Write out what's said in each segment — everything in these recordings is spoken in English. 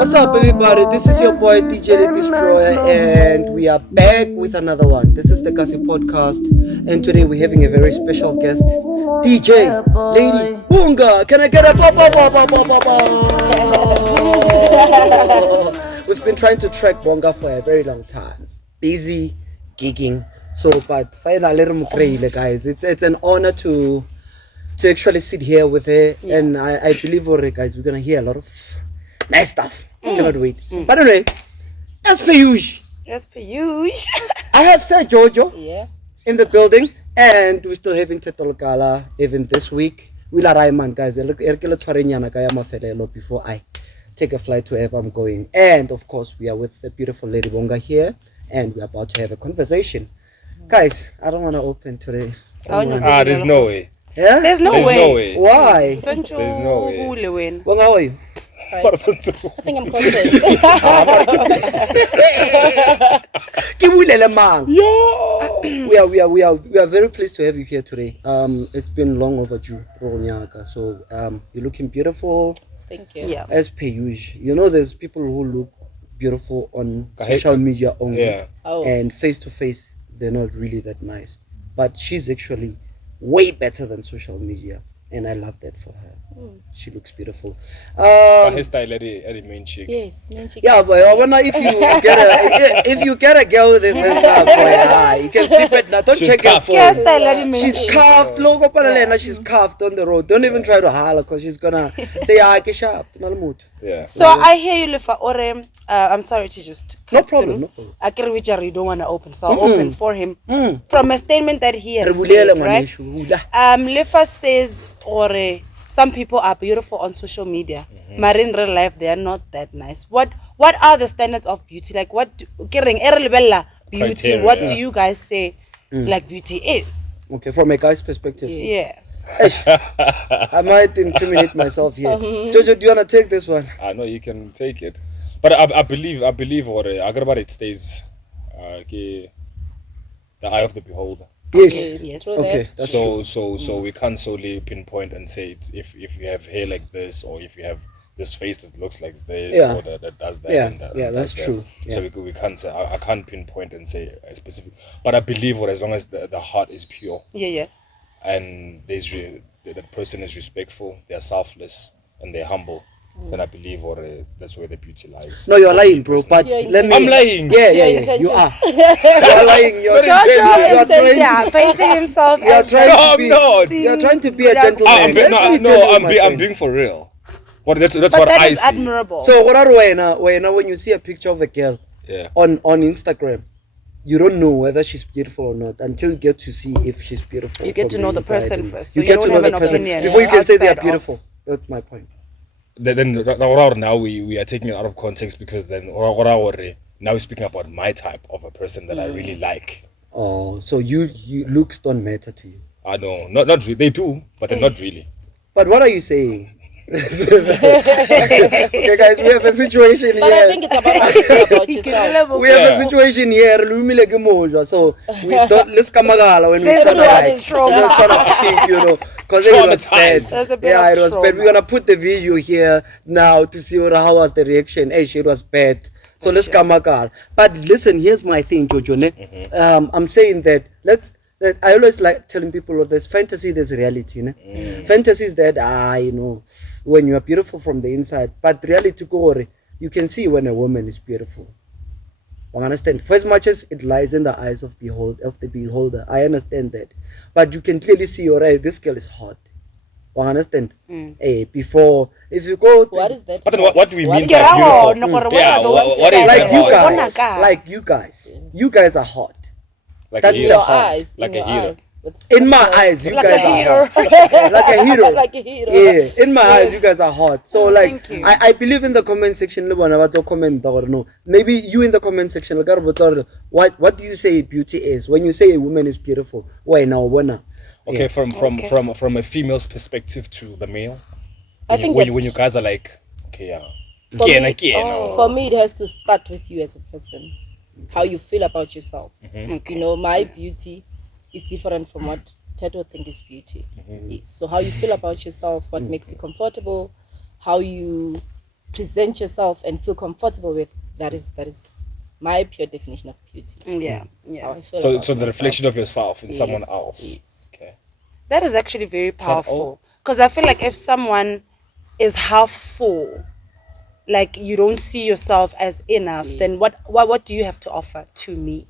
What's up, everybody? This is your boy DJ The Destroyer, and we are back with another one. This is the Kasi Podcast, and today we're having a very special guest, DJ Lady Bonga. Can I get a pop? We've been trying to track Bonga for a very long time. Busy gigging, but finally, guys, it's an honor to actually sit here with her, and I believe, guys, we're gonna hear a lot of nice stuff. Cannot wait. But anyway, as per usual, I have Sir Jojo in the building, and we're still having Tetolkala even this week. We'll arrive, guys. Before I take a flight to wherever I'm going. And of course, we are with the beautiful Lady Bonga here, and we're about to have a conversation. Guys, I don't want to open today. There's no way. Yeah? There's no way. Why? There's no way. Bonga, how are you? I think I'm content. We are very pleased to have you here today. It's been long overdue, Ronyaka. So you're looking beautiful. Thank you. Yeah. As per usual. You know, there's people who look beautiful on social media only, and face to face, they're not really that nice. But she's actually way better than social media, and I love that for her. She looks beautiful. Her style at the main chick. Yes, main chick. Yeah, but if you get a girl with this hairstyle, you can flip it now. Don't She's check her cuffed. phone. She's cuffed. Logo paralena. She's cuffed on the road. Don't even try to holler because she's gonna say, get sharp. Yeah. So I hear you, Lefa Ore. I'm sorry to just. No problem. Akiri you don't want to open, so I'll open for him. From a statement that he has said, right? Lefa says, Ore, some people are beautiful on social media, but in real life they are not that nice. What are the standards of beauty? Like beauty? Criteria, What do you guys say like beauty is? Okay, from a guy's perspective. Yeah. I might incriminate myself here. Jojo, do you wanna take this one? I know you can take it, but I believe or it stays the eye of the beholder. Yes. Okay. That's So we can't solely pinpoint and say it's if you have hair like this, or if you have this face that looks like this, or that does that. Yeah, that's true. So we can't say I can't pinpoint and say a specific. But I believe as long as the heart is pure. Yeah. And the person is respectful, they're selfless, and they're humble. Then I believe that's where the beauty lies. No, you're lying, bro. But let me. I'm lying. Yeah. You are. You're lying. You're painting himself. You're trying to be. not. You're trying to be a gentleman. I'm being for real. That's what that I is see. admirable. So what are when you see a picture of a girl on Instagram, you don't know whether she's beautiful or not until you get to see if she's beautiful. You get to know the person first. You get to know the person before you can say they are beautiful. That's my point. Then now we are taking it out of context, because then now we're speaking about my type of a person that I really like. Oh, so you looks don't matter to you? I know, not really. They do, but they're not really. But what are you saying? Okay, guys, we have a situation here. But I think it's about how you feel about yourself. We have a situation here. So we don't let's come when we start we're trying to kick, because it was bad. Yeah, it was bad. We're gonna put the video here now to see how was the reaction. Hey, it was bad. So let's come back. But listen, here's my thing, Jojo. I'm saying that I always like telling people there's fantasy, there's reality. Fantasy is that when you are beautiful from the inside, but reality you can see when a woman is beautiful. I understand. For as much as it lies in the eyes of the beholder, I understand that. But you can clearly see, this girl is hot. I understand. Before, if you go to, what is that? But then what do we mean by beautiful? What is like you guys? You guys are hot. Like that's the eyes. Like a hero. In my eyes, you guys are hot. Like a hero. Like a hero. Yeah. In my eyes, you guys are hot. So I believe in the comment section. Maybe you in the comment section. What do you say beauty is? When you say a woman is beautiful, why now? Okay, from a female's perspective to the male. I think when you guys are like, for me, it has to start with you as a person. How you feel about yourself. My beauty is different from what Tato think is beauty. So how you feel about yourself, what makes you comfortable, how you present yourself and feel comfortable with, that is my pure definition of beauty. Yeah. So the reflection of yourself in someone else. Yes. Okay. That is actually very powerful. Because I feel like if someone is half full, like you don't see yourself as enough, then what do you have to offer to me?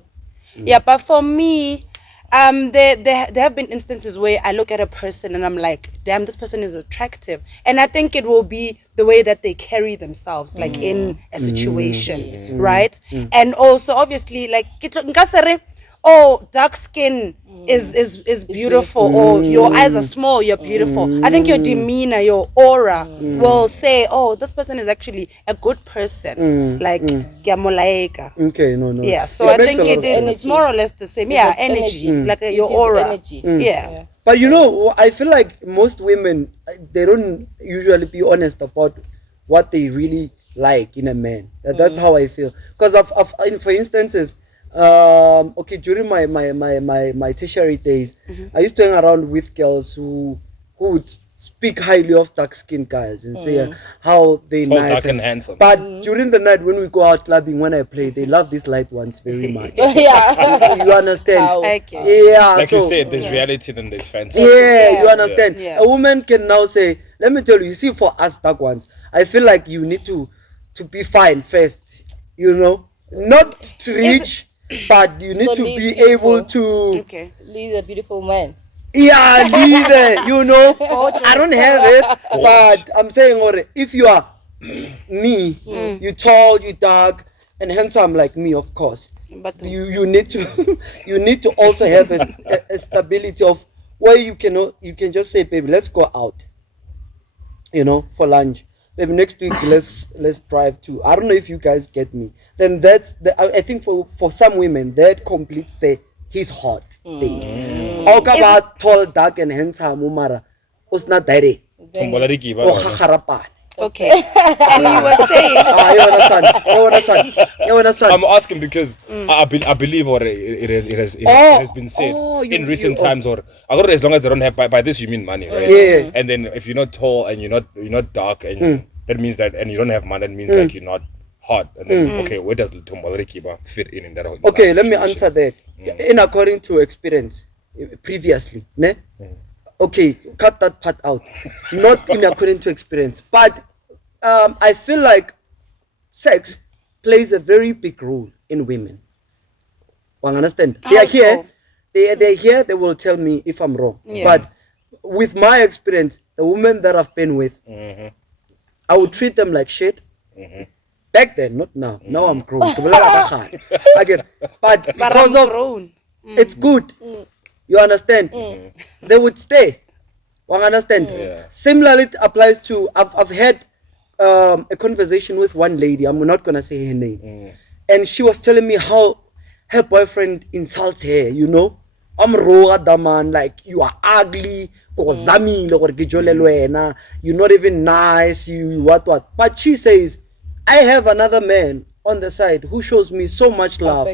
Yeah, but for me, there have been instances where I look at a person and I'm like, damn, this person is attractive. And I think it will be the way that they carry themselves, like in a situation, right? And also, obviously, like, dark skin is beautiful, or your eyes are small, you're beautiful. I think your demeanor, your aura will say, oh, this person is actually a good person. Like, okay, no. Yeah, so I think it's more or less the same. Yeah, energy. Like your aura. Energy. Yeah. But you know, I feel like most women, they don't usually be honest about what they really like in a man. That's how I feel. Because for instances, okay, during my tertiary days, I used to hang around with girls who would speak highly of dark-skinned guys and say how they nice dark and handsome. But during the night when we go out clubbing, when I play, they love these light ones very much. Yeah. You understand? Okay. Yeah. Like so, you said, there's reality, then there's fantasy. Yeah, you understand. Yeah. A woman can now say, let me tell you, see, for us dark ones, I feel like you need to be fine first, you know, not to reach, but you need to be able to. Okay. Lead a beautiful man. Yeah, leader, you know. I don't have it, but I'm saying, if you are me, you tall, you dark, and handsome like me, of course. But You need to you need to also have a stability of where you can just say, baby, let's go out, you know, for lunch. Maybe next week let's drive to. I don't know if you guys get me. Then I think for some women that completes he's hot thing. Talk about tall, dark, and handsome, umara. Usna dare. okay. And you were saying. You understand? I'm asking because I believe it has been said in recent times, or as long as they don't have, by this you mean money, right? Yeah. And then if you're not tall and you're not dark, and that means that, and you don't have money, that means like you're not hot. And then okay, where does Tombolari Kiba fit in that whole? Okay, let me answer that. In according to experience previously, ne? Okay, cut that part out. Not in according to experience, but I feel like sex plays a very big role in women. You understand? They are here. They're here. They will tell me if I'm wrong. Yeah. But with my experience, the women that I've been with, I would treat them like shit. Back then, not now. Now I'm grown. Again, but because of grown. It's good. You understand? They would stay. You understand? Yeah. Similarly, it applies to. I've had a conversation with one lady. I'm not gonna say her name, and she was telling me how her boyfriend insults her. You know, I'm raw, man. Like, you are ugly. You're not even nice. You what? But she says, I have another man on the side who shows me so much love,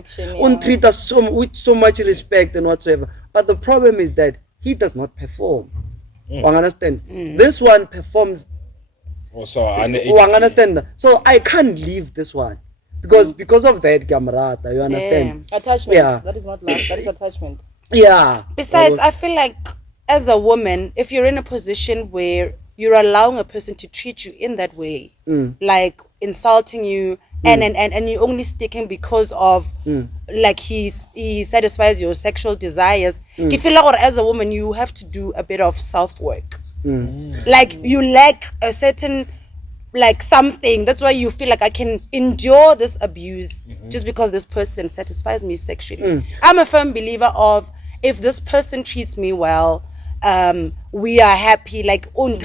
treat us with so much respect and whatsoever. But the problem is that he does not perform. Understand? This one performs. Also, understand? So I can't leave this one because of that, Gamrata. You understand? Attachment. Yeah. That is not love. That is attachment. Yeah. Besides, I feel like as a woman, if you're in a position where you're allowing a person to treat you in that way, like insulting you, and you're only sticking because of like he satisfies your sexual desires, you feel like as a woman you have to do a bit of self-work. Like you lack a certain like something. That's why you feel like I can endure this abuse just because this person satisfies me sexually. I'm a firm believer of, if this person treats me well, we are happy, like we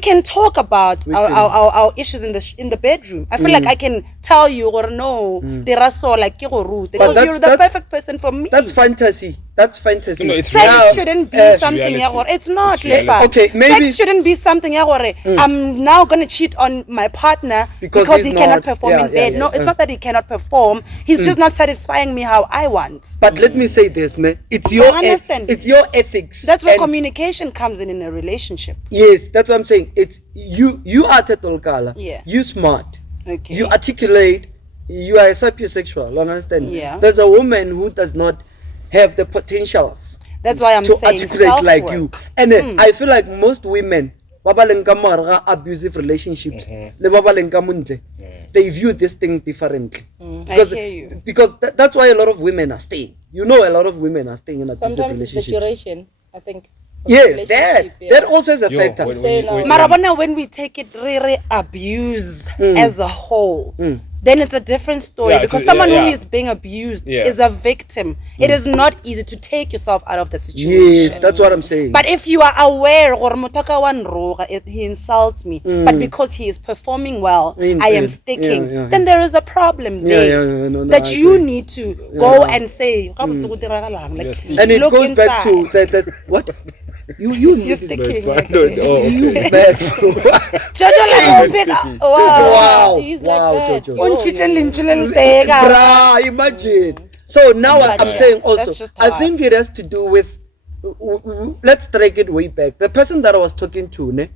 can talk about our issues in the bedroom. I feel like I can tell you, or no, there are so like because you're the perfect person for me. That's fantasy. That's fantasy. No, it's sex shouldn't be something. It's not. Okay, maybe sex shouldn't be something. I'm now gonna cheat on my partner because he cannot perform in bed. No, it's not that he cannot perform. He's just not satisfying me how I want. But let me say this, it's your ethics ethics. That's where communication comes in a relationship. Yes, that's what I'm saying. It's you are Tetolkala. Yeah. You smart. Okay. You articulate. You are a sapiosexual. You understand? Yeah. There's a woman who does not have the potentials. That's why I'm to saying articulate self-work. like you. And I feel like most women, abusive relationships, they view this thing differently. I hear you. Because that's why a lot of women are staying. You know, a lot of women are staying in abusive Sometimes it's relationships. the duration, I think. of Yes, the that relationship, that also is a Yo, factor. Marabona, when we take it really abuse as a whole, then it's a different story, Yeah, because it's- someone yeah, who yeah. is being abused Yeah. is a victim. It is not easy to take yourself out of the situation. Yes, that's what I'm saying. But if you are aware, or Mutaka wan roga, he insults me, but because he is performing well, I am sticking, yeah. then there is a problem there No, that I you agree. need to go and say, like, And it look goes back to inside. that what you You're sticking. Oh, okay. back Jojo like, wow. wow, He's like wow, that. Jojo. Yo. Untshithe lentho lelibheka. Bruh, imagine. So now I'm saying That's also, just how I think it has to do with, let's drag it way back. The person that I was talking to, ne,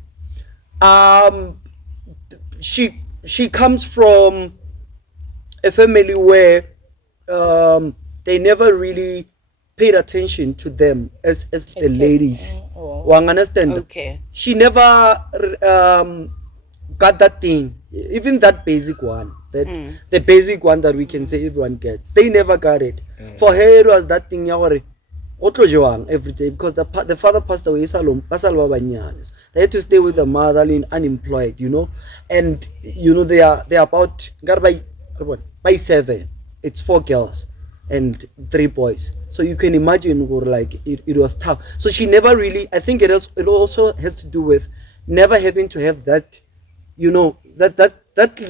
she comes from a family where they never really paid attention to them as the ladies. Wang understand? Okay. She never got that thing, even that basic one, that the basic one that we can say everyone gets. They never got it. For her, it was that thing every day, because the father passed away. They had to stay with the mother, unemployed, you know, and you know they are about by 7. It's 4 girls and 3 boys. So you can imagine, like it was tough. So she never really. I think it also has to do with never having to have that, you know, that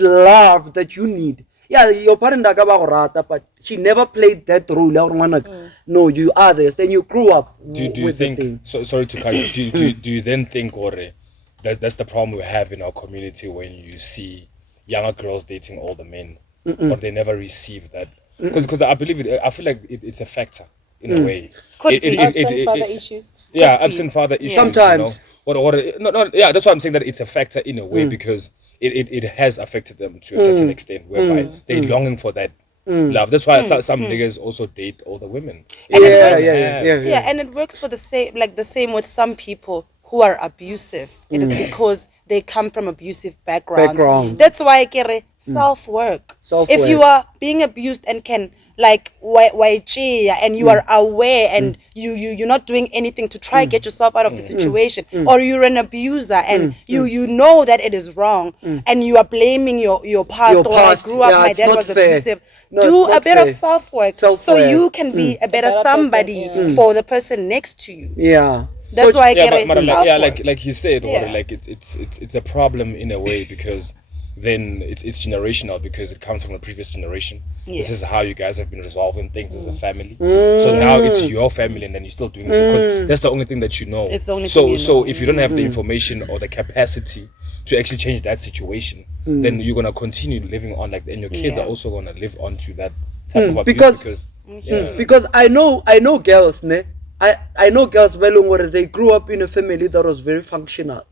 love that you need. Yeah, your parent rata, but she never played that role. No, you are this. Then you grew up Do you with the think? thing. So sorry to cut you. Do you then think, or that's the problem we have in our community when you see younger girls dating older men, or they never receive that? Because I believe it. I feel like it's a factor in a way. Could be. Absent father issues. Yeah, absent father issues. Sometimes. You know? Yeah, that's why I'm saying that it's a factor in a way, because it has affected them to a certain extent, whereby they're longing for that love. That's why some niggas also date older women. Yeah, and it works for the same with some people who are abusive. It is because they come from abusive backgrounds. That's why I get self-work. Self-work. If you are being abused and can and you are aware and you're not doing anything to try get yourself out of the situation, or you're an abuser and you know that it is wrong, and you are blaming your past, or I grew up, my dad was abusive. Do a bit of self-work so you can be a better somebody for the person next to you. Yeah. That's why I Yeah, get but it. like he said, or Yeah. like it's a problem in a way, because then it's generational, because it comes from the previous generation. This is how you guys have been resolving things as a family. So now it's your family, and then you're still doing this because that's the only thing that you know. It's the only so thing you so know. if you don't have the information or the capacity to actually change that situation, then you're gonna continue living on like that, and your kids are also gonna live on to that type of abuse, because I know girls, ne. I know girls where they grew up in a family that was very functional.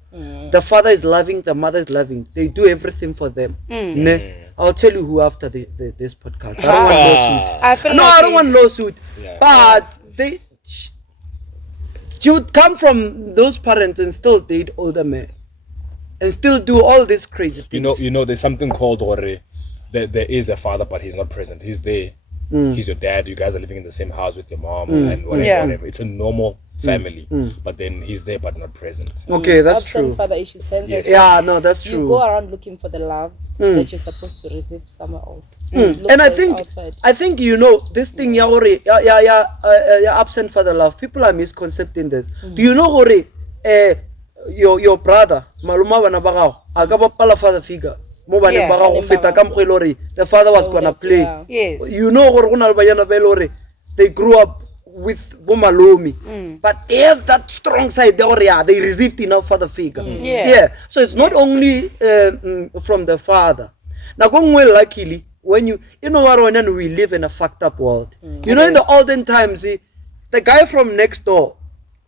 The father is loving, the mother is loving. They do everything for them. Ne? I'll tell you who after this podcast. I don't want lawsuit. I don't want lawsuit. Yeah. But she would come from those parents and still date older men and still do all these crazy things. You know, there's something called there is a father, but he's not present. He's there. He's your dad. You guys are living in the same house with your mom and whatever. It's a normal family, but then he's there but not present. Okay, that's Absent true. father issues. Hence Yeah, no, that's you true. go around looking for the love that you're supposed to receive somewhere else. And I think you know this thing ya absent for the love. People are misconcepting this. Do you know your brother maluma bana ba gago aga ba pala father figure mo bana ba gago feta ka mkhwelori the father was gonna play. Yes. You know gore gona le bayana ba lore they grew up with bomalomi, but they have that strong side there. They received enough father figure. Yeah. So it's not only from the father. Now, going well, luckily, when you know what, when we live in a fucked up world. You know, in the olden times, the guy from next door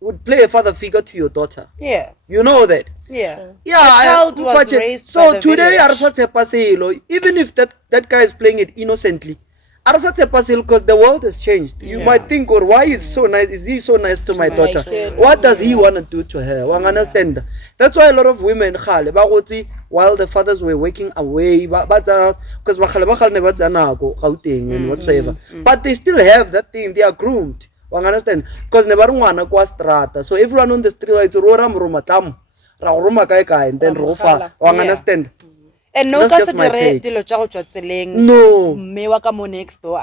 would play a father figure to your daughter. Yeah. You know that. Yeah. Yeah, The child was raised by so the today village. even if that guy is playing it innocently, because the world has changed. You might think, or why is so nice? Is he so nice to my daughter? What does he want to do to her? You understand? That's why a lot of women, while the fathers were working away, because and whatsoever, but they still have that thing. They are groomed. You understand? Because strata. So everyone on the street like to and then rofa. You understand? And no, that's just my take. No. Next door,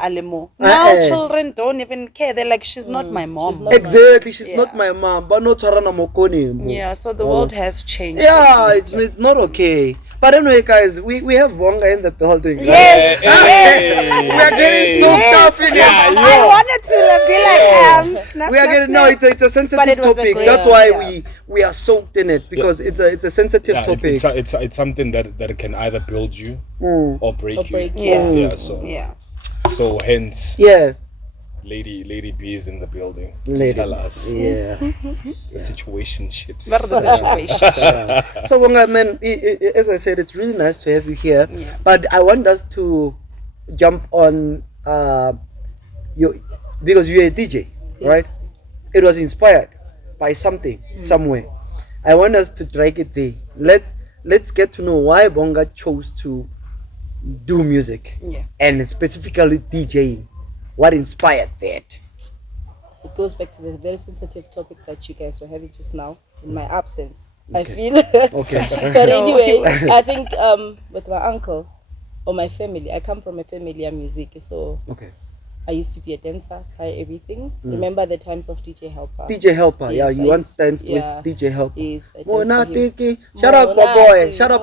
now children don't even care. They're like, she's not my mom. Exactly, she's not my mom. But no Charana Mokoni. Yeah, so the world has changed. Yeah, it's not okay. But anyway, guys, we have Bonga in the building. Yes, we are getting so tough in here. I wanted to be like, we are getting it's a sensitive topic. That's why we are soaked in it, because it's a sensitive topic. It's something that can either build you or break you. So hence Lady B is in the building to tell us the situationships. So Bonga, man, as I said, it's really nice to have you here. But I want us to jump on because you're a DJ, right? It was inspired by something somewhere. I want us to drag it there. Let's get to know why Bonga chose to do music and specifically DJing. What inspired that? It goes back to the very sensitive topic that you guys were having just now in my absence. I feel. Okay. But anyway, I think with my uncle or my family, I come from a family of music, so I used to be a dancer, try everything. Remember the times of DJ Helper? DJ Helper, yes, you once danced with DJ Helper. Yes, Shout out, my boy. Shout out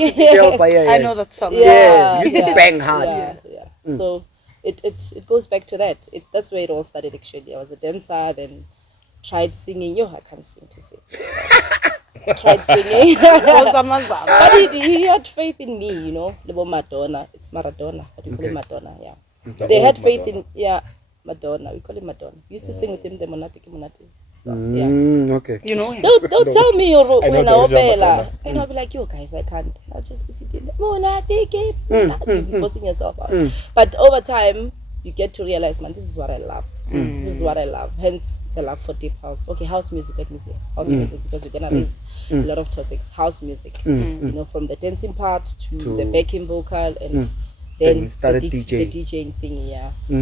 to DJ Helper. I know that song. Yeah, used to bang hard. So it goes back to that. That's where it all started actually. I was a dancer, then tried singing. I can't sing to sing. Tried singing. But he had faith in me, you know. Madonna. It's Maradona. But we call it Madonna, They had faith in Madonna. We call him Madonna. We used to sing with him the Monati. So okay. You know him. Don't tell me when I'll be like, yo guys, I can't. I'll just be sitting there. Monati, be forcing yourself out. But over time you get to realize, man, this is what I love. This is what I love. Hence the love for deep house. Okay, house music, let me say. House music, because we're gonna raise a lot of topics. House music. You know, from the dancing part to the backing vocal and then started the DJing thing,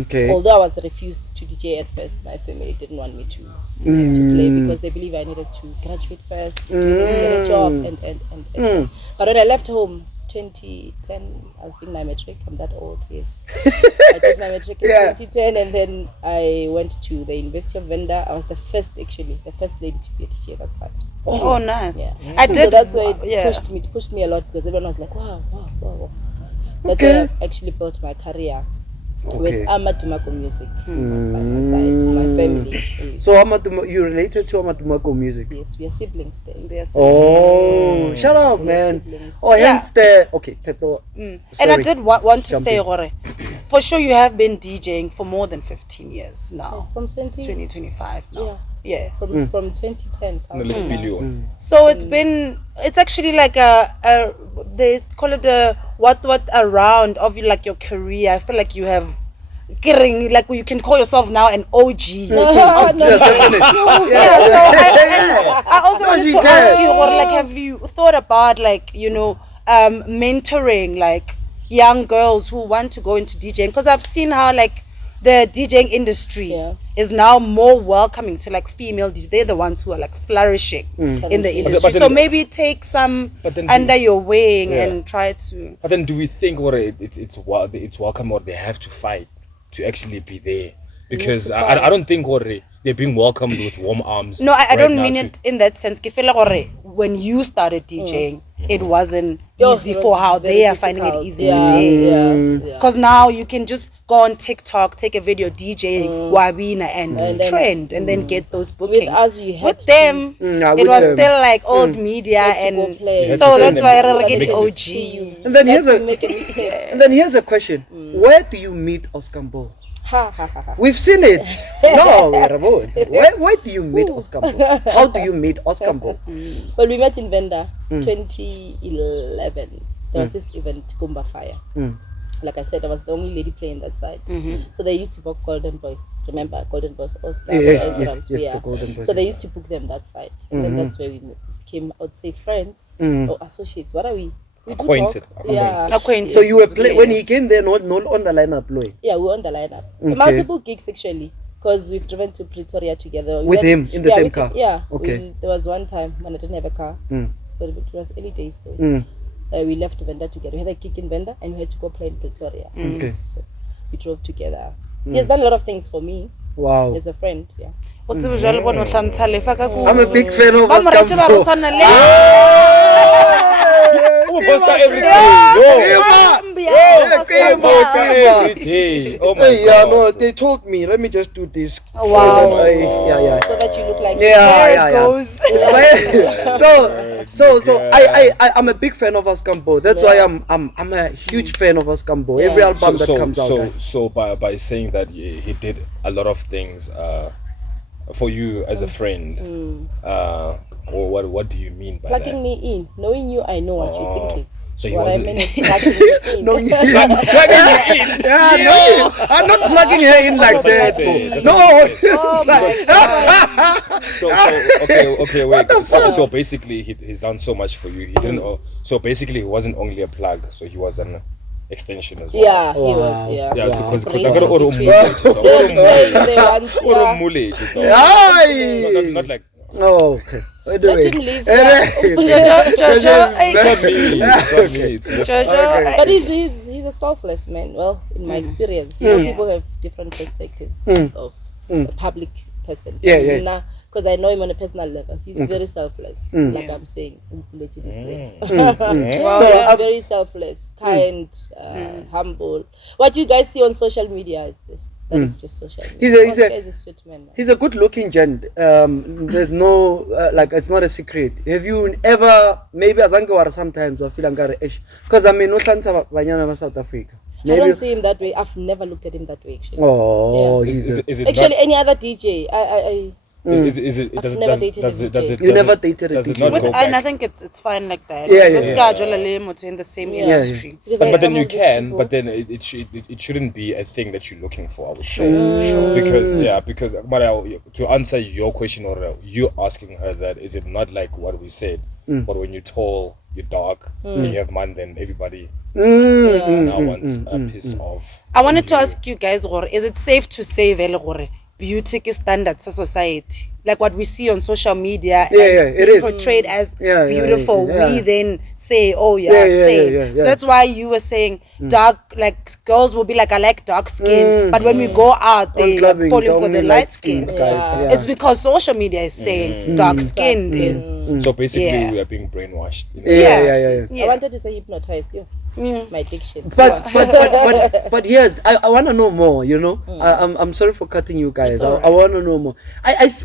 Okay. Although I was refused to DJ at first, my family didn't want me to play because they believe I needed to graduate first, get a job, and. But when I left home, 2010, I was doing my matric. I'm that old, yes. I did my matric in 2010, and then I went to the University of Venda. I was the first lady to be a teacher at that site. Oh, nice. Yeah. I did. So that's why it pushed me a lot, because everyone was like, wow. That's why I actually built my career with Amadumako music by my side, my family. So you related to Amadumako music? Yes, we are siblings there. Oh, shut up, man. Hence Teto. And I did want to say, for sure you have been DJing for more than 15 years now. From 2025 now. Yeah. From 2010. So it's actually like they call it a what around of like your career. I feel like you have like you can call yourself now an OG. I also wanted to ask you, like, have you thought about like, you know, mentoring like young girls who want to go into DJing? Because I've seen how like the DJing industry is now more welcoming to like female DJs. They're the ones who are like flourishing in the industry. So maybe take some under your wing and try to. But then, do we think it's welcome, or they have to fight to actually be there? Because I don't think they're being welcomed with warm arms. No, I don't mean it in that sense. When you started DJing, it wasn't easy for how they are finding it easy today. Because now you can just go on TikTok, take a video DJing Wabina and trend, and then get those bookings. With us, with them, it was still like old media, and so that's why I get OG. And then here's a question: where do you meet Oscar Mbo? Ha ha ha ha. We've seen it. No, where do you meet Oskambo? How do you meet Oskambo? Well, we met in Venda 2011. There was this event, Kumba Fire. Like I said, I was the only lady playing that side. So they used to book Golden Boys. Remember Golden Boys? Oscar, Yes, the Golden Boys. So they used to book them that side. And then that's where we became, I would say, friends or associates. What are we? We do Acquainted. talk. Yeah. Acquainted. So you were when he came there, not on the lineup, Loy. Yeah, we were on the lineup. Okay. Multiple gigs actually, because we've driven to Pretoria together. With him in the same car? Yeah. Okay. There was one time when I didn't have a car, but it was early days though. We left Venda together. We had a gig in Venda and we had to go play in Pretoria. Okay. So we drove together. He has done a lot of things for me Wow. as a friend. Yeah. I'm a big fan of Oskambo. Post every day. Oh my Yeah, God. no, they told me, let me just do this. Wow. Yeah. So that you look like Yeah. goes. So I'm a big fan of Oskambo. That's why I'm a huge fan of Oskambo. Every album that comes out. So by saying that he did a lot of things for you as a friend, or what do you mean by plugging that? me in. Knowing you, I know what you're thinking. So he What I wasn't. mean is plugging me in. No, I'm not plugging her in like that. No. Oh my God. Okay, wait. So basically, he's done so much for you. He didn't. So basically, he wasn't only a plug. So he was an extension as well. Yeah, he was. Yeah. Yeah, because I Bridge got between- They'll be saying they want. Yeah. Not like Oh, okay. Let him live. Jojo. But he's a selfless man. Well, in my experience, you know, people have different perspectives of a public person. Yeah. Because I know him on a personal level. He's very selfless. Like I'm saying. He's very selfless, kind, humble. What you guys see on social media is that is just social media. He's a sweet man. He's a good-looking gent. There's no it's not a secret. Have you ever maybe azange sometimes or feel angare because I mean no hlanza banyana South Africa. I don't see him that way. I've never looked at him that way actually. Oh, yeah. Is it actually any other DJ? Is it I've never dated a DJ. You never dated a does it DJ? not With, go and I back? think it's fine like that. Yeah. In the same industry. Because But then some you of these can, people- but then it shouldn't be a thing that you're looking for, I would say. Because to answer your question or you asking her that, is it not like what we said? But when you're tall, you're dark, when you have man, then everybody now wants a piece of. I wanted to ask you guys, is it safe to say beauty standards of society, like what we see on social media, it is portrayed as Yeah, beautiful? yeah. We then say, Yeah. So that's why you were saying dark, like girls will be like, I like dark skin, but when we go out, they are clubbing, falling for only the light light-skinned skin. guys. It's because social media is saying dark skinned is. So basically, Yeah. we are being brainwashed. Yeah. I wanted to say hypnotized. My addiction. But yes, I want to know more. You know, I'm sorry for cutting you guys. I want to know more.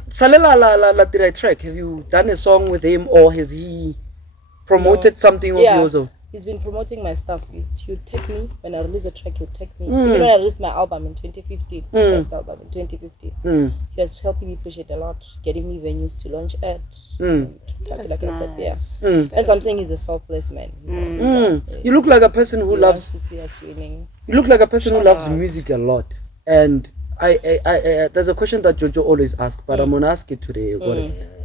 Salela la tira track. Have you done a song with him, or has he promoted something of yours? He's been promoting my stuff. He'll take me when I release a track. He'll take me. Even when I released my album in 2015, first album in 2015, he was helping me push it a lot, getting me venues to launch at. That's nice. And so I'm saying he's a selfless man. You look like a person who He loves. wants to see us winning. You look like a person who loves music a lot. And I there's a question that Jojo always asks, but I'm gonna ask it today.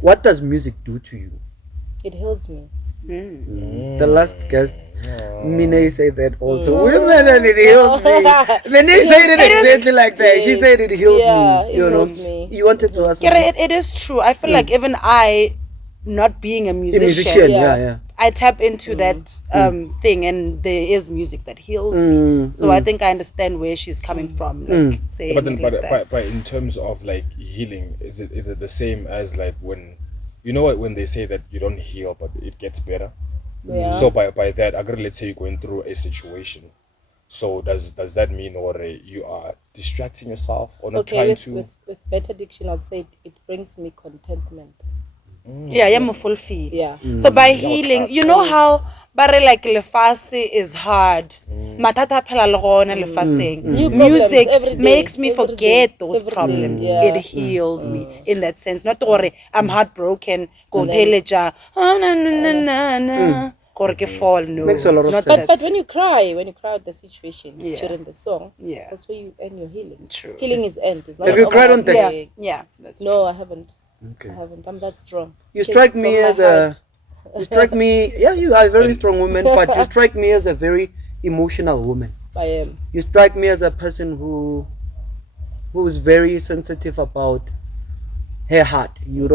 What does music do to you? It heals me. The last guest, Mine said that also. Women, and it heals me. Mine said it exactly like that. She said it heals me. It You know, heals me. you wanted to ask. It is true. I feel like even I, not being a A musician, musician, yeah. I tap into that thing, and there is music that heals me. So I think I understand where she's coming from. Like saying But then, like that. but in terms of like healing, is it the same as like when, you know what, when they say that you don't heal but it gets better? Yeah. So by that, let's say you're going through a situation. So does that mean or you are distracting yourself or not trying to? With better diction, I'd say it brings me contentment. Yeah, I'm a full fee. Yeah. So by healing, you know how bare like lefase is hard. Matata phela le gona lefaseng. New problems Music every day, makes me every forget day, those every day. problems. Yeah. It heals me in that sense. Not gore I'm heartbroken. Go teleja. Oh na na na na na. Gore ke fall. No. Makes a lot of Not sense. But when you cry at the situation during the song, Yeah. that's where you end your healing. True. Healing is end. It's not Have an you cried on overnight text? thing. Yeah, that's No, I haven't. Okay. I haven't. I'm that strong. You Came strike from me my as heart. you strike me, yeah, you are a very strong woman, but you strike me as a very emotional woman. I am. You strike me as a person who is very sensitive about her heart. You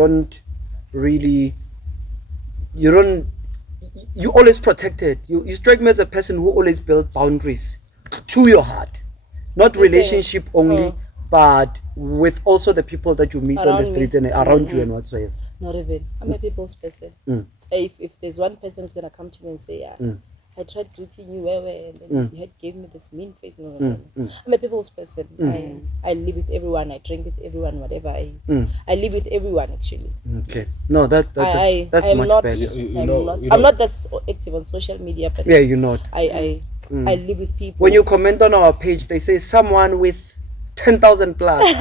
always protect it. You strike me as a person who always builds boundaries to your heart. Not relationship only, but with also the people that you meet on the Around streets me. and around you and whatsoever. Not even. I'm a people's person. If there's one person who's gonna come to me and say, yeah, I tried greeting you and then you had gave me this mean face. No. I'm a people's person. I live with everyone. I drink with everyone. Whatever. I live with everyone actually. Okay. No, that's I am much not. better. I'm not that active on social media, but Yeah, you're not. I live with people. When you comment on our page, they say someone with 10,000 plus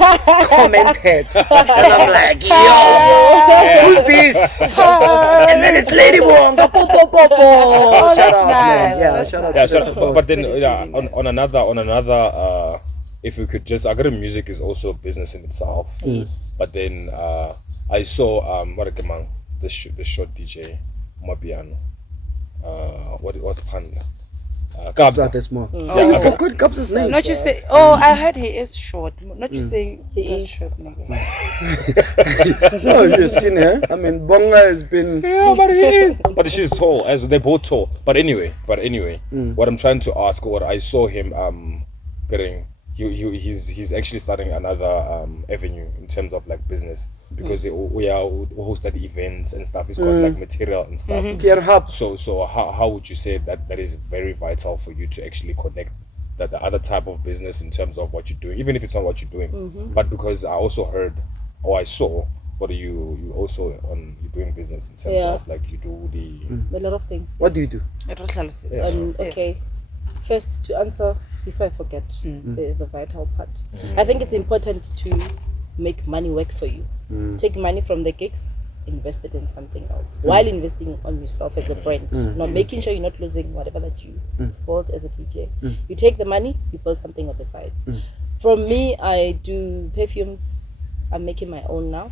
commented, and I'm like, yo, who's this? And then it's Lady Bonga. Shout out, man. nice. Yeah, That's shout out. Yeah, to the so, support. but then That is yeah, really nice. on another if we could just, I got music is also a business in itself. Yes. But then I saw the short DJ Mapiano. What was Panda? Kabza. That small. Oh, Oh, you forgot Kapsa's name. Not you say. Oh, I heard he is short. Not you saying He he's is. short. No, you've seen her. I mean, Bonga has been. Yeah, but he is. But she's tall, as they're both tall. But anyway, what I'm trying to ask, what I saw him getting, he's actually starting another avenue in terms of like business, because we are hosted events and stuff. He's got like material and stuff. Care hub. So how would you say that is very vital for you to actually connect that the other type of business in terms of what you're doing, even if it's not what you're doing, but because I also heard or I saw, but you also you're doing business in terms of like you do the A lot of things. What do you do? Okay. First, to answer before I forget the vital part, I think it's important to make money work for you. Take money from the gigs, invest it in something else while investing on yourself as a brand. Not making sure you're not losing whatever that you built as a DJ. You take the money, you build something on the side. From me, I do perfumes. I'm making my own now.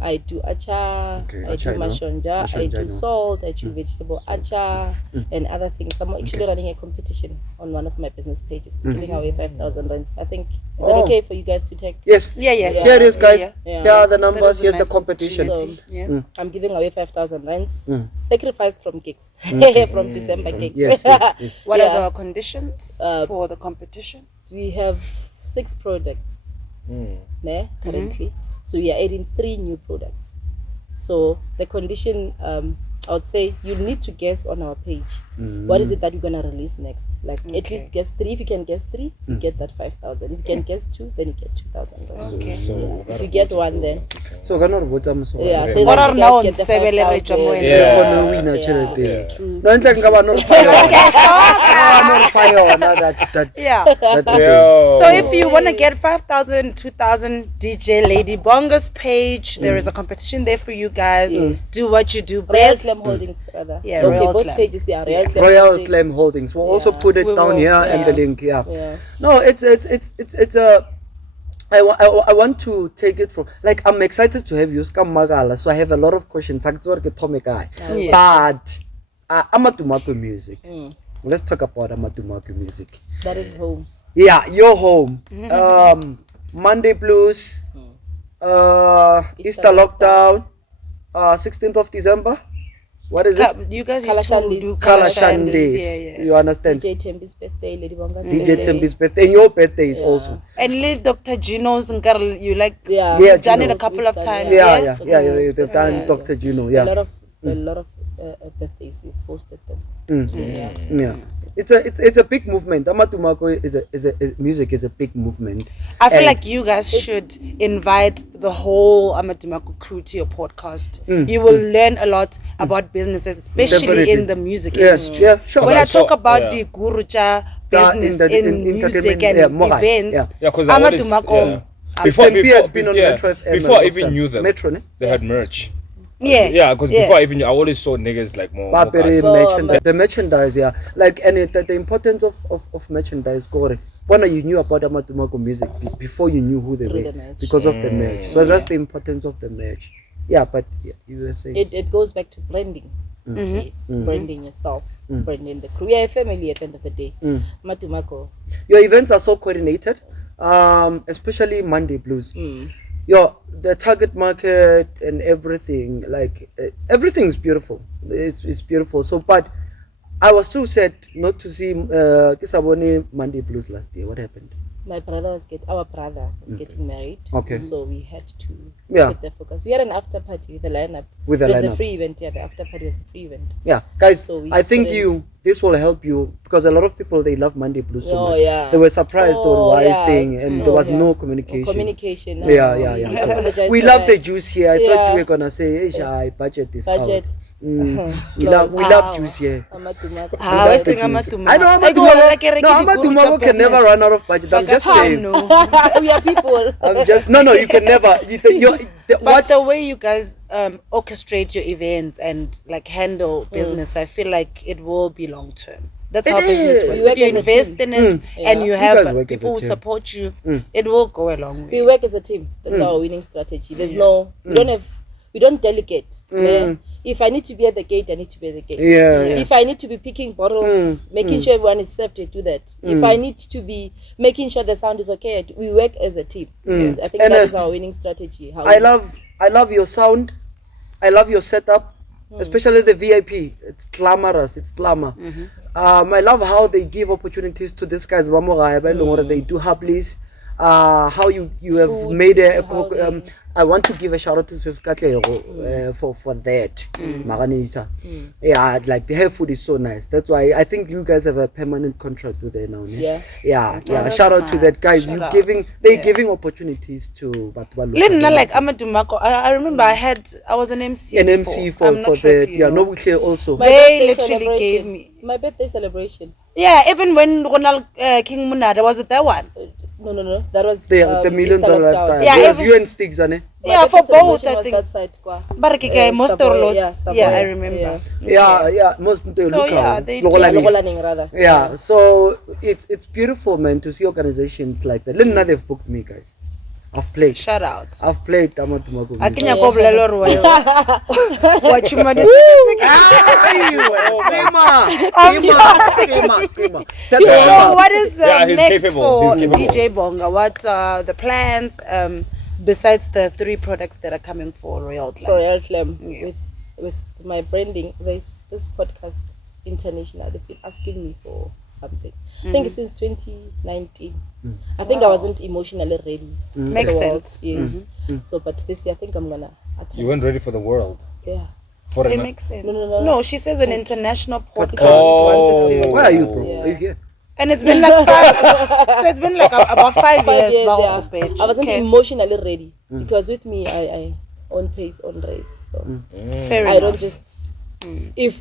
I do acha, Okay, I acha, do I know. mashonja, Mashonja, I I do know. salt, I do vegetable acha, and other things. I'm actually running a competition on one of my business pages, giving away 5,000 rands. I think, is it Oh. okay for you guys to take? Yes. Yeah. Here it is, guys. Yeah. Here are the That numbers. is a Here's the nice competition. opportunity. I'm giving away 5,000 rands, sacrificed from gigs, from December gigs. Yes. What Yeah. are the conditions for the competition? We have 6 products currently. So we are adding 3 new products. So the condition, I would say you need to guess on our page what is it that you're gonna release next. Like at least guess 3. If you can guess 3, you get that 5,000. If you can guess 2, then you get 2,000. Okay. So If you get 1, then So kana re botsa moso. yeah. So What that are you now guys get the Sebele 5,000. Rejomo? Yeah. Kona wina chelete. True. No ntle nka ba no re fa yona that Yeah. Yo. So if you want to get 5,000, 2,000 DJ Lady Bonga's page, there is a competition there for you guys. Yes. Do what you do Royal best. Clam Holdings, rather. Yeah, Okay, Royal both Clam. pages, yeah. Royal Clam Royal Holdings. Clam Holdings. We'll also Yeah. put it We down will, here and the yeah. link. Yeah. Yeah. No, it's a. I want to take it from, like, I'm excited to have you, Skam Magala, so I have a lot of questions. Yeah. But Amadumako music. Let's talk about Amadumako music. That is home. Yeah, your home. Monday Blues. Easter lockdown. 16th of December. What is it? You guys Colour used to Shandies. do Color Colour Shandays. Yeah. You understand? DJ Tembi's birthday, Lady Bonga's DJ Tembi's birthday. And your birthday is also. And little Dr. Gino's and girl, you like, Yeah. Yeah, you've done it a Gino's. couple of We've done, times. Yeah. Yeah. They've done Yeah. Dr. Gino. A Yeah. lot of birthdays, we posted them. So, yeah. Yeah. it's a big movement. Amadumako music is a big movement. I feel like you guys should invite the whole Amadumako crew to your podcast. You will learn a lot about businesses, especially Definitely. in the music Yes, industry. yeah, sure. When I talk about yeah. the gurucha business in music entertainment, and yeah, events, Yeah, because I always, Amadumako. Stampi has been on Metro FM before I a lot of even times. knew them, Metro, ne? they had merch. Yeah, Because before I even knew, I always saw niggas like more Papere, guys. merchandise, the merchandise, yeah. Like, and the importance of merchandise, Gore. When you knew about Amadumako music before you knew who they Through were, the merch. because of the merch. So that's the importance of the merch. Yeah, but yeah, you were saying. It goes back to branding. Yes, branding yourself, branding the crew. We are a family at the end of the day. Amadumako. Your events are so coordinated, especially Monday Blues. The target market and everything, like everything's beautiful. It's beautiful. So, but I was so sad not to see Kisabone Monday Blues last year. What happened? Our brother was getting married. Okay. So we had to put the focus. We had an after party with the lineup. With the it was lineup. a free event. Yeah, the after party was a free event. Yeah, guys, So we I think couldn't- this will help you because a lot of people, they love Monday Blues so much. Yeah. They were surprised on why yeah. thing, and there was no communication. Communication. Yeah. We So apologize we for love that. the juice here. I thought Yeah. you were gonna say, hey, I budget this Budget. out. We love juice here. Amadumako. Ah, We I love the think juice. Amadumako. I know I go like a Amadumako can never run out of budget. I'm just saying. We are people. I'm just no. You can never. But the way you guys orchestrate your events and like handle business, I feel like it will be long term. That's how It business is. works. You work If you as a invest team. in it and you guys have work as people a who team. support you, it will go a long way. We work as a team. That's our winning strategy. There's no. We don't delegate. Yeah. If I need to be at the gate, I need to be at the gate. Yeah. If I need to be picking bottles, making sure everyone is served, I do that. If I need to be making sure the sound is okay, we work as a team. I think And, that is our winning strategy. I love your sound. I love your setup, especially the VIP. It's glamorous. It's glamour. I love how they give opportunities to these guys. They do hablies. How you have Food, made how they- I want to give a shout out to Siskatlego for that. Maganisa. Yeah, like the hair food is so nice. That's why I think you guys have a permanent contract with them now. Ne? Yeah. that's Shout out to nice. that, guys. Shout You out. giving opportunities to Batwa. Lena, like Amadumako, I remember I was an MC. An MC before. I'm for not sure that. if you Yeah, know. no, we also. My They birthday literally celebration. gave me. My birthday celebration. Yeah, even when Ronald King Munada, was it that one? No. That was The $1 Easter million lockdown. lifestyle. Yeah, It was even- you and Sticks, ne? My Yeah, birthday for both, celebration I was think. that side, kwa. Barikike, most or Savoy, less. Savoy. Yeah, I remember. Yeah. Most So, yeah, they do. Logolaning, rather. Yeah, so it's beautiful, man, to see organizations like that. Lena, they've booked me, guys. I've played. Shout out. I've played Amadumako. Akinya kobla loro wayo. Wachuma di. So what is Yeah, he's next capable. for He's capable. DJ Bonga? What are the plans besides the 3 products that are coming for Royal For Clan? Royal Clam, with my branding, there's this podcast international. They've been asking me for something. I think since 2019. I think I wasn't emotionally ready. for Makes the world. sense. Yes. So, but this year I think I'm gonna attempt. You weren't ready for the world. Yeah. For It an- makes sense. No. No, she says an international podcast Oh. wanted to. Where are you, bro? Yeah. Are you here? And it's been like 5. So it's been like about 5 5 years. years, now, yeah. bitch. I wasn't Okay. emotionally ready because with me, I own pace, own race. So Fair I enough. don't just if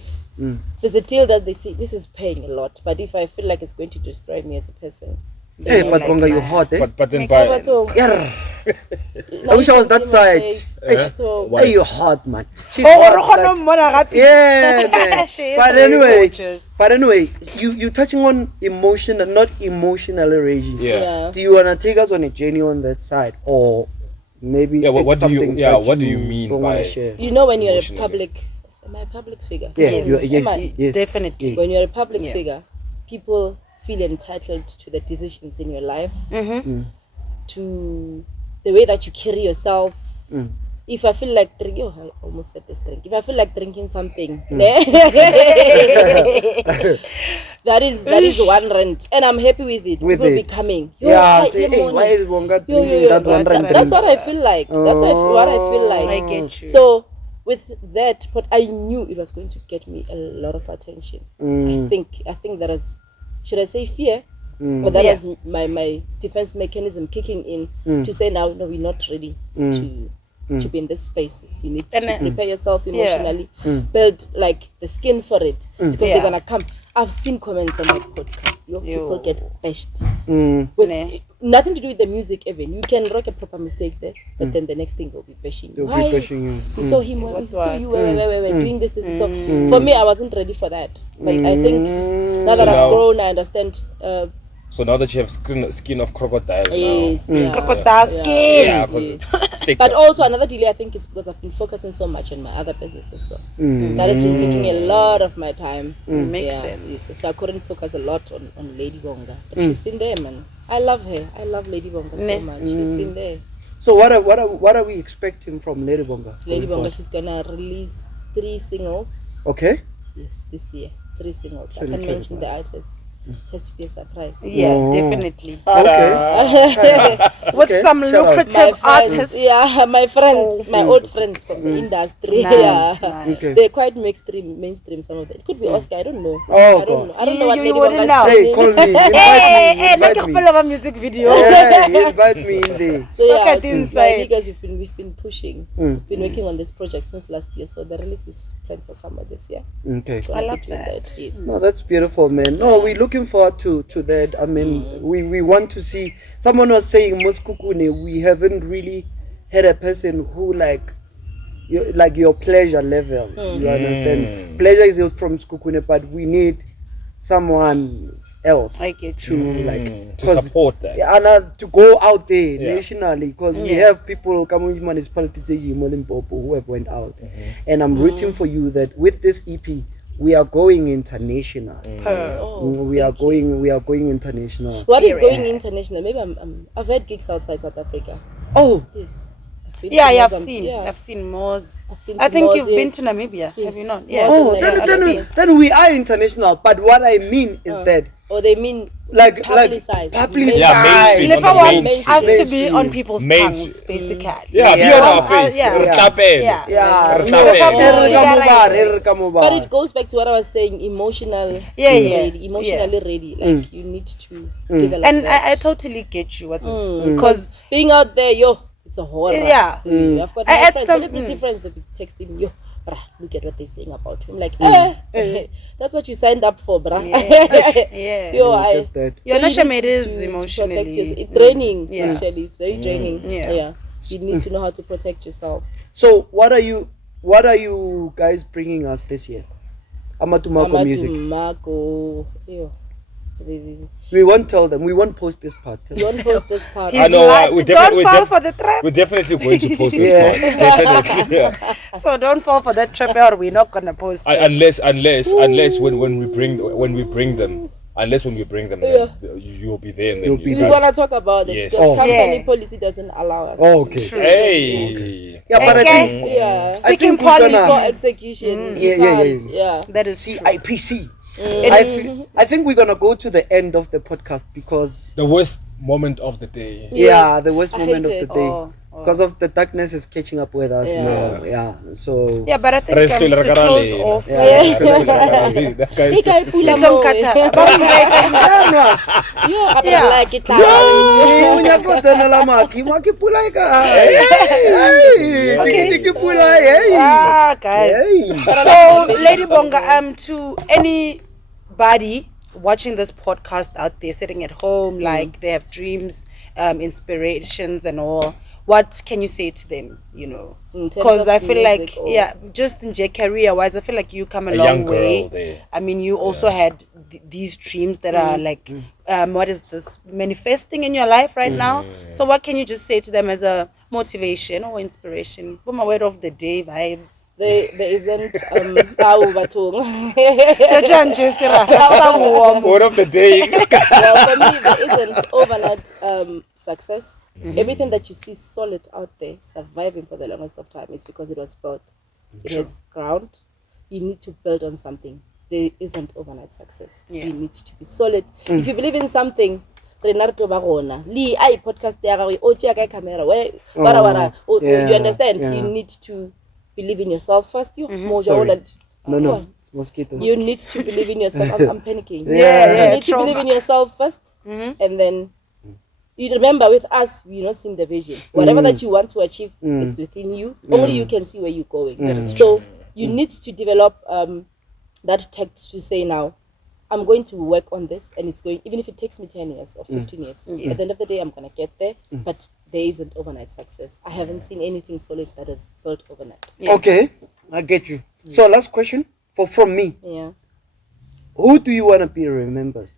there's a deal that they say this is paying a lot, but if I feel like it's going to destroy me as a person, Hey, Yeah, but like Bonga, you mine. hot, eh? But then Makes by Yeah. Now I wish you I was can that see my side. face. Hey, So, hey, you hot, man. She's Oh, hot. Like, yeah, man. She is But very anyway, gorgeous. you touching on emotion and not emotional raging. yeah. Do you wanna take us on a journey on that side, or maybe? Yeah, what it's do you- something yeah, that what do you mean don't wanna by- share? you know when you're a Emotionally. am I a public figure? Yeah, Yes. yes, Am I? yes, Definitely. When you're a public Yeah. figure, people feel entitled to the decisions in your life, to the way that you carry yourself. If I feel like drinking, I almost said this drink. If I feel like drinking something, that is one rent, and I'm happy with it. With People it. be coming. Yo, Yeah, hi, say, good hey, morning. why is Bonga Yo, drinking yo, that yo. one rand That's drink? what I feel like. That's what I feel like. I get you. So with that, but I knew it was going to get me a lot of attention. I think that is, should I say fear? Or that was my defense mechanism kicking in to say, now, no, we're not ready to be in these spaces. You need to prepare yourself emotionally, build like the skin for it, because they're gonna come. I've seen comments on my podcast. People get bashed with nothing to do with the music. Even you can rock a proper mistake there, but then the next thing will be bashing you. They'll be bashing you. We saw him. We saw you. Doing this. So for me, I wasn't ready for that. But I think now that I've grown, I understand. So now that you have skin of crocodile, Crocodile skin. because it's thicker. But also another delay, I think it's because I've been focusing so much on my other businesses. So that has been taking a lot of my time. Makes sense. Yes. So I couldn't focus a lot on Lady Bonga. But she's been there, man. I love her. I love Lady Bonga so much. She's been there. So what are we expecting from Lady Bonga? Lady Bonga, she's gonna release 3 singles. Okay. Yes, this year. 3 singles. I can mention the artists. Just to be a surprise. Yeah, definitely. Okay. With some lucrative artists. Yeah, my friends, my old friends from the industry. Nice. Okay. They're quite mainstream, some of them. It could be Oscar, I don't know. Oh, I don't know. I don't know You what Lady wouldn't Bonga's know. Hey, call me. Invite me. Full of a music video. Yeah, invite me in there. So yeah, Look at inside. guys, we've been pushing. We've been working on this project since last year, so the release is planned for summer this year. Okay. So I love between that. Yes. No, that's beautiful, man. No, we're looking forward to that. I mean, we want to see. Someone was saying, Moskukune, we haven't really had a person who like your pleasure level. You understand? Pleasure is from Skukune, but we need someone else. I get to you. like to support that. and to go out there nationally, because we have people coming from municipalities who have went out, and I'm rooting for you that with this EP we are going international. We are going international. What is going international? Maybe I've had gigs outside South Africa. Oh, Yes. Yeah, I've seen. Yeah. I've seen Moz. been I to think Moz, you've been yes. to Namibia, have you not? Yes. oh, I've then we are international. But what I mean is that Or they mean like publicized. publicized. Yeah, mainstream. Never on the want mainstream. us to be Mainstream. on people's Mainstream. tongues, basically. Yeah, be on our face. Yeah. Yeah, But it goes back to what I was saying, emotionally ready. Like you need to develop And that. I totally get you. Because Being out there, it's a horror. Yeah. I've got I my had friends, some- celebrity friends that be texting me, look at what they're saying about him. Like, that's what you signed up for, bruh. yeah. Get that. Your you national need made is to protect emotionally. yourself. It's draining, Yeah. actually. It's very draining. Yeah. You need to know how to protect yourself. So what are you guys bringing us this year? Amadumako music. Amadumako. We won't tell them. We won't post this part. You won't post this part. He's I know. like, don't fall for the trap. We're definitely going to post this Yeah. part. Definitely. Yeah. So don't fall for that trap, or we're not gonna post it. Unless when we bring them, then you'll be there. And then You'll be We're there. gonna talk about it. Yes. Because company Yeah. policy doesn't allow us. Oh, okay. Hey. Yeah, but I Okay. think Yeah. I Speaking think we're policy For gonna execution. Yeah, you yeah, can't. Yeah. That is true. CIPC. I think we're gonna go to the end of the podcast because The worst moment of the day. the worst I moment of hate the it. day. Because of the darkness is catching up with us Yeah. now. Yeah. So Yeah, but I think to close off. That guy is- Ika ipula Don't mo, cut eh. that. But like, Yo, apa Yeah. like it like- guys. So, Lady Bonga, to anybody watching this podcast out there, sitting at home, like they have dreams, inspirations, and all. What can you say to them? You know, In terms because of I feel like music or- just in career-wise, I feel like you come a young long girl way. there. I mean, you also had these dreams that are like, what is this manifesting in your life right now? So, what can you just say to them as a motivation or inspiration? Put my word of the day vibes. There isn't tao bathong. Word of the day. Well, for me, there isn't overnight success. Everything that you see solid out there, surviving for the longest of time, is because it was built. It is ground. You need to build on something. There isn't overnight success. Yeah. You need to be solid. If you believe in something, podcast camera. You understand? Yeah. You need to believe in yourself first. You Sorry. No. It's mosquitoes. You need to believe in yourself. I'm panicking. Yeah, You need to believe in yourself first, and then you remember with us, we're not seeing the vision. Whatever that you want to achieve is within you. Only you can see where you're going. So you need to develop that tact to say now, I'm going to work on this, and it's going, even if it takes me 10 years or 15 years, at the end of the day, I'm going to get there, but there isn't overnight success. I haven't seen anything solid that is built overnight. Yeah. Okay, I get you. So last question from me. Yeah. Who do you want to be remembered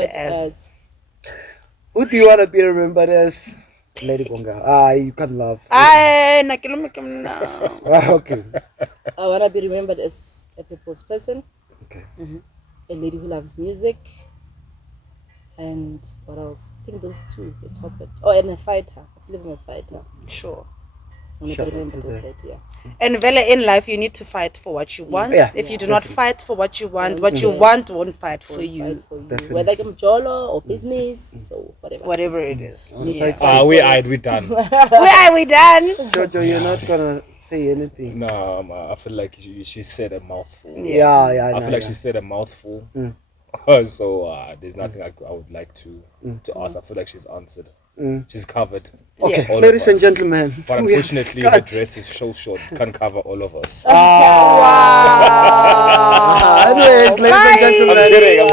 as? Who do you want to be remembered as? Lady Bonga. You can't laugh. Okay. I want to be remembered as a people's person. Okay. A lady who loves music. And what else? I think those two, the top it. Oh, and a fighter. I believe I'm a fighter. Sure. I'm remembered as that, yeah. And Vele, in life, you need to fight for what you want. Yeah. If you do not fight for what you want, what you want won't fight for you. Definitely. Whether I'm jolo or business, so whatever it is. Yeah. We done. Where are we done? Jojo, you're not gonna say anything. No, I feel like she said a mouthful. Yeah. I feel like she said a mouthful. So there's nothing I would like to ask. I feel like she's answered. She's covered. Okay, all ladies of and us. gentlemen. But unfortunately, her dress is so short, can't cover all of us. Anyways, ladies and gentlemen, I'm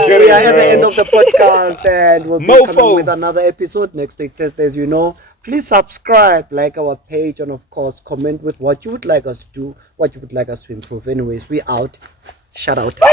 kidding, we are at the bro. end of the podcast, and we'll be coming with another episode next week, Thursday, as you know. Please subscribe, like our page, and of course, comment with what you would like us to do, what you would like us to improve. Anyways, we out. Shout out. Bye.